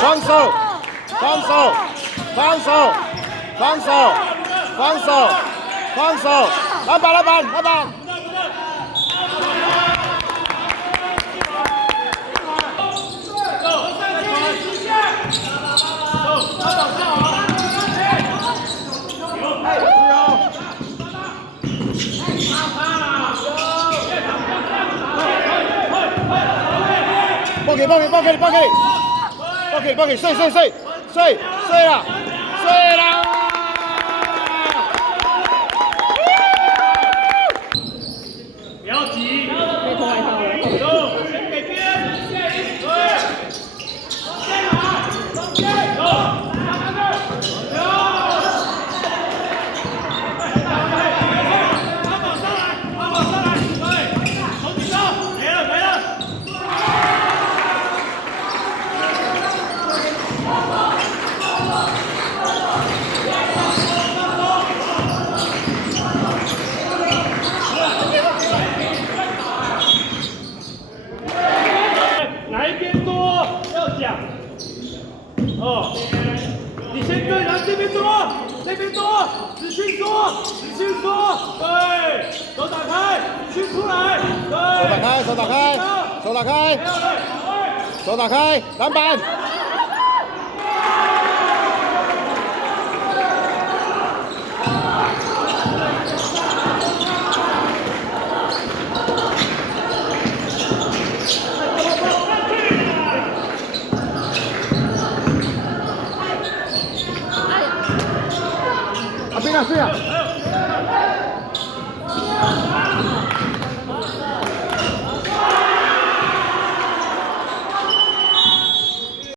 防守，防守，防守，防守，防守，防守，篮板，篮板，篮板。报给，睡了，睡了。不要急，走，先给边，对，先拿，走。哪一边多要讲哦，你先对，然后这边多，这边多，仔细说，对，手打开，仔细出来，对，手打开，篮板。对呀。